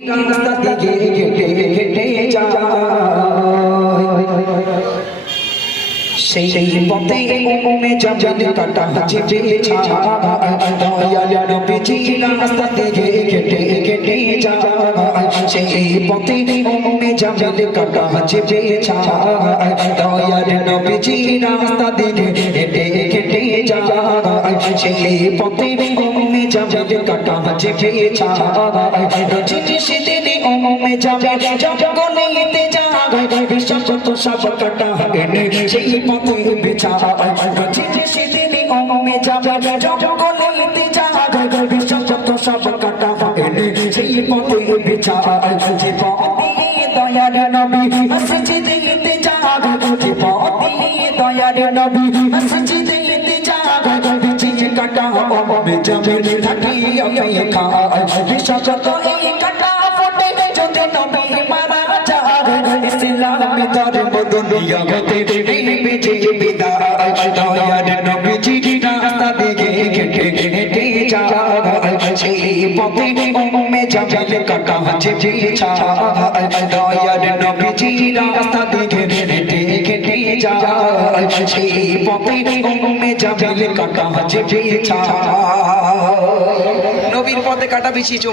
রাস্তা দিকে হেঁটে হেঁটে যায় সেই পথে উম্মে জামিল কাটা চেপে যায় দয়াল নবীজি রাস্তা দিকে হেঁটে হেঁটে যায় সেই পথে উম্মে জামিল কাটা চেপে যায় দয়াল নবীজি রাস্তা দিকে হেঁটে হেঁটে যায় সেই পথে উম্মে জামিল কাটা চেপে যায় চিঠি সেদিনে উম্মে জামিল জঙ্গলেতে যায় বিশ্বত সব কাটা এনে সেই পথে বিছায় চিঠি সেদিনে উম্মে জামিল জঙ্গলেতে যায় বিশ্বত সব কাটা এনে সেই পথে বিছায় যে পথে দয়ার নবী মসজিদেতে যায় যে পথে দয়ার নবী মসজিদেতে যায় বিছিয়ে কাটা উম্মে জামিল থাকি খায় বিশ্বত এই কাটা ফটে যদি নবী মারা যায় ইসলামে ধর্ম দুনিয়াতে বিজে বিদায় দয়ার নবীজি রাস্তা দিকে হেঁটে হেঁটে যায় সেই পথে উম্মে জামিল কাটা চেপে যায় দয়ার নবীজি রাস্তা দিকে হেঁটে হেঁটে যায় সেই পথে উম্মে জামিল কাটা চেপে যায় নবীর পথে কাটা বিছিয়েছে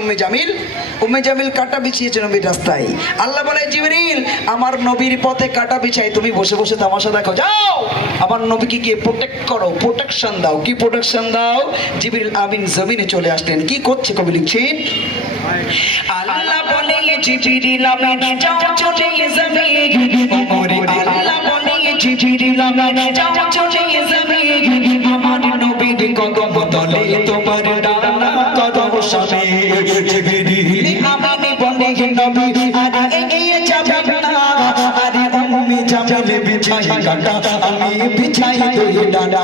উম্মে জামিল কাটা বিছিয়েছে নবীর রাস্তায় আল্লাহ বলে জিবরিল আমার নবীর পথে কাটা বিছাই তুমি বসে বসে তামাশা দেখো যাও আমার নবীকে গিয়ে প্রোটেক্ট করো প্রোটেকশন দাও কি প্রোটেকশন দাও জিবরিল আমিন জমিনে চলে আসলেন কি করছে কবি লিখছেন আল্লাহ বলে জিবরিল আমিন যাও চলে জমিনে ওরে আল্লাহ বলে জিবরিল আমিন যাও চলে জমিনে আমার নবীর কদম তলে তোমার ডানা কদম সামনে জিবরিল আমিন বলে নবী আরে এই যাবে না আরে উম্মে জামিল বিছাই কাটা আমি বিছাই দেই ডানা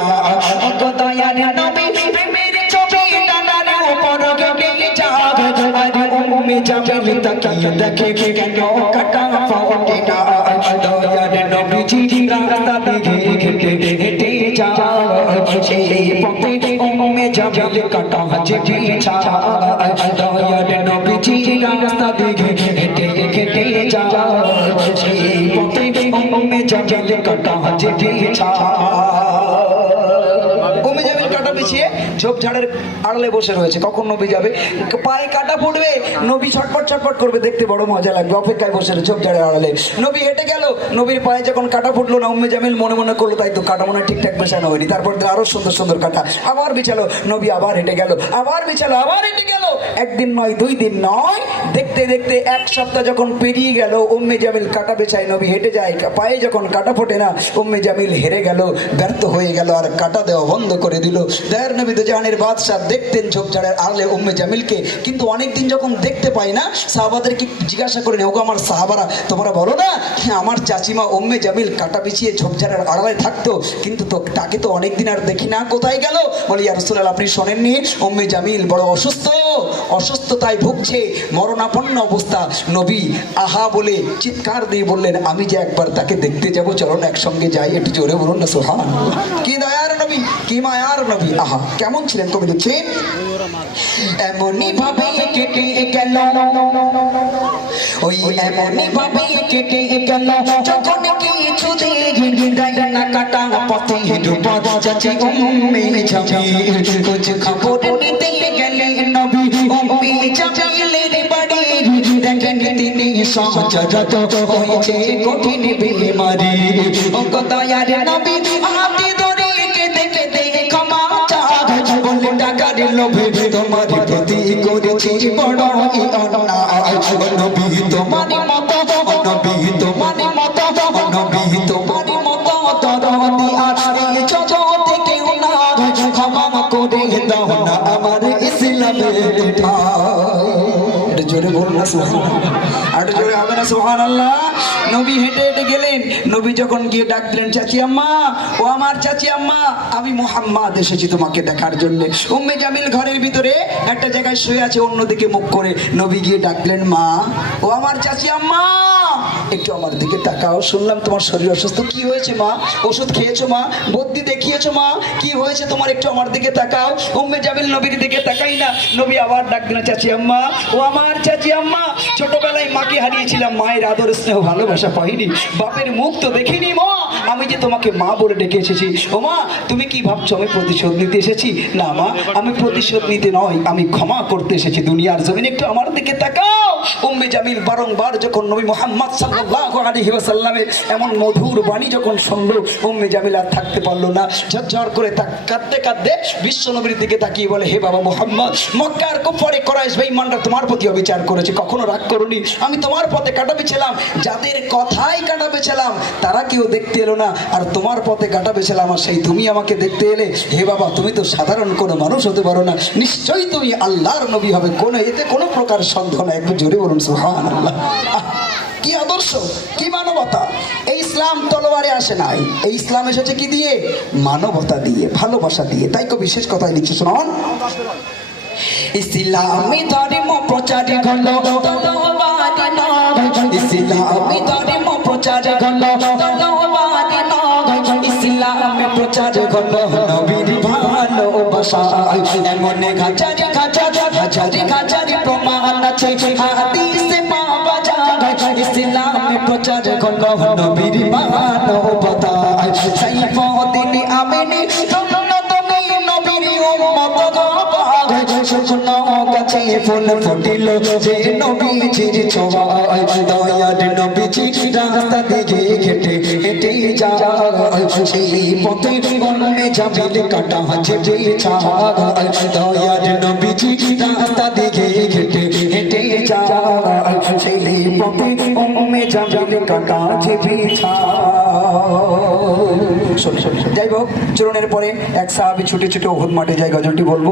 ও দয়ার নবী প্রেমের ছবি ডানার উপর গেলে যাবে আরে উম্মে জামিল তাকিয়ে দেখে কেন কাটা ফটে না দয়ার নবীজি রাস্তা দিকে হেঁটে হেঁটে যায় সেই পথে উম্মে জামিল কাটা চেপে যায় দয়ার নবীজি রাস্তা দিকে হেঁটে হেঁটে যায় সেই পথে উম্মে জামিল কাটা চেপে যায় ঝোপঝাড়ের আড়ালে বসে রয়েছে কখন নবী যাবে পায়ে কাটা পড়বে নবী ছটপট ছটপট করবে দেখতে বড় মজা লাগবে অপেক্ষায় বসে ঝোপঝাড়ের আড়ালে নবী হেঁটে গেল নবীর পায়ে যখন কাটা ফুটলো না উম্মে জামিল মনে মনে করলো তাই তো কাটা মনে ঠিকঠাক বেছানো হয়নি তারপর আরো সুন্দর সুন্দর কাটা আবার বিছালো নবী আবার হেঁটে গেল আবার বিছালো আবার হেঁটে গেল একদিন নয় দুই দিন নয় দেখতে দেখতে এক সপ্তাহ যখন পেরিয়ে গেল উম্মে জামিল কাটা বেছায় নবী হেঁটে যায় পায়ে যখন কাটা ফোটে না উম্মে জামিল হেরে গেল ব্যর্থ হয়ে গেল আর কাটা দেওয়া বন্ধ করে দিল দয়ার নবী তো জাহানের বাদশাহ দেখতেন ঝোপঝাড়ের আড়ালে উম্মে জামিলকে কিন্তু অনেকদিন যখন দেখতে পাই না সাহাবাদেরকে জিজ্ঞাসা করে ওগো আমার সাহাবারা তোমরা বলো না আমার চাচিমা উম্মে জামিল কাটা বিছিয়ে ঝোপঝাড়ের আড়ালে থাকতো কিন্তু তো তাকে তো অনেকদিন আর দেখি না কোথায় গেল বলি ইয়া রাসূলুল্লাহ আপনি শোনেননি উম্মে জামিল বড় অসুস্থতায় ভুগছে মরণাপন্ন অবস্থা নবী আহা বলে চিৎকার দিয়ে বললেন আমি যে একবার তাকে দেখতে যাব চলো না একসঙ্গে যাই একটু জোরে বলুন না সুবহানাল্লাহ কি দয়ার নবী কি মায়ার নবী আহা কেমন ছিলেন কবি লিখছেন এমনই ভাবে কেটে গেল ওই এমনই ভাবে কেটে গেল যখন কিছু দেয় না কাটা পথে ডুবত যাচ্ছে উম্মে জামিল খোঁজ খবর নিতে গেলে নবী উম্মে জামিলের বাড়ি দেখেন তিনি সহজরত হয়েছে কঠিন বিমারি ও দয়ার নবী হাতে ধরে কেঁদে কেঁদে ক্ষমা চায় বলে টাকার লোভে তোমার প্রতি করেছি বড় অন্যায় নবী তোমার মতো নবী তোমার মতো নবী তোমার মতো দরদি আর এই জগতে কেউ না ক্ষমা করে দাও না আমার ইসলামের জোরে বলুন না সুবহানাল্লাহ আর জোরে হবে না সুবহানাল্লাহ নবী হেঁটে হেঁটে গেলেন নবী যখন গিয়ে ডাক দিলেন চাচি আম্মা ও আমার চাচি আম্মা আমি মুহাম্মদ এসেছি তোমাকে দেখার জন্য উম্মে জামিল ঘরের ভিতরে একটা জায়গায় শুয়ে আছে অন্যদিকে মুখ করে নবী গিয়ে ডাকলেন মা ও আমার চাচি আম্মা একটু আমার দিকে তাকাও শুনলাম তোমার শরীর অসুস্থ কি হয়েছে মা ওষুধ খেয়েছো মা বুদ্ধি দেখিয়েছো মা কি হয়েছে তোমার একটু আমার দিকে তাকাও উম্মে জামিল নবীর দিকে তাকাই না নবী আবার ডাক দিলেন চাচি আম্মা ও আমার চাচি আম্মা ছোটবেলায় মাকে হারিয়েছিলাম, মায়ের আদর স্নেহ ভালোবাসা পাইনি, বাপের মুখ তো দেখিনি মা, আমি যে তোমাকে মা বলে ডেকে এসেছি। ও মা, তুমি কি ভাবছো আমি প্রতিশোধ নিতে এসেছি? না মা, আমি প্রতিশোধ নিতে নয়, আমি ক্ষমা করতে এসেছি দুনিয়ার জমিনে। একটু আমার দিকে তাকাও। উম্মে জামিল বারংবার যখন নবী মুহাম্মদ সাল্লাল্লাহু আলাইহি ওয়াসাল্লামের এমন মধুর বাণী যখন শুনলো, উম্মে জামিল আর থাকতে পারলো না, ঝরঝর করে কাঁদতে কাঁদতে বিশ্ব নবীর দিকে তাকিয়ে বলে, হে বাবা মুহাম্মদ, মক্কার কুফারে কুরাইশ বেঈমানরা তোমার প্রতি অবিচার করেছে, কখনো রাগ করনি। আমি তোমার পথে কাটা বিছালাম, যাদের কথাই কাটা বিছালাম তারা কেউ দেখতে এলো না, আর তোমার পথে কাটা বিছালাম আর সেই তুমি আমাকে দেখতে এলে। হে বাবা, তুমি তো সাধারণ কোনো মানুষ হতে পারো না, নিশ্চয়ই তুমি আল্লাহর নবী হবে, কোনো এতে কোনো প্রকার সন্দেহ নাই। একটু জোরে বলুন সুবহানাল্লাহ। কি আদর্শ, কি মানবতা! এই ইসলাম তলোয়ারে আসে নাই, এই ইসলাম এসেছে কি দিয়ে? মানবতা দিয়ে, ভালোবাসা দিয়ে। তাই কবি শেষ কথায় লিখছে, শোনান, ইসলামী ধর্ম প্রচারে হলো তলোয়ারে নয়, ইসলামী ধর্ম প্রচারে হলো তলোয়ারে নয়, ইসলামে প্রচার হলো নবীর ভালোবাসা। এমন হাজারি হাজারি হাজারি হাজারি প্রমাণ আছে হাদিসে পাওয়া যায়, ইসলামে প্রচার হলো নবীর ভালোবাসা। সাইফুদ্দিন আমিনী নবীর উম্মত শুকনো গাছে ফুল ফুটিল যে নবীজির ছোঁয়ায়, দয়ার নবীজি রাস্তা দিয়ে হেঁটে হেঁটে যায়, সেই পথে উম্মে জামিল কাটা ছেড়ে যায়, দয়ার নবীজি রাস্তা দিয়ে হেঁটে হেঁটে যায়, সেই পথে উম্মে জামিল কাটা ছেড়ে যায়। যাই হোক, চরণের পরে এক সাহাবী ছুটে ছুটে উহুদ মাঠে যায়, গজলটি বলবো।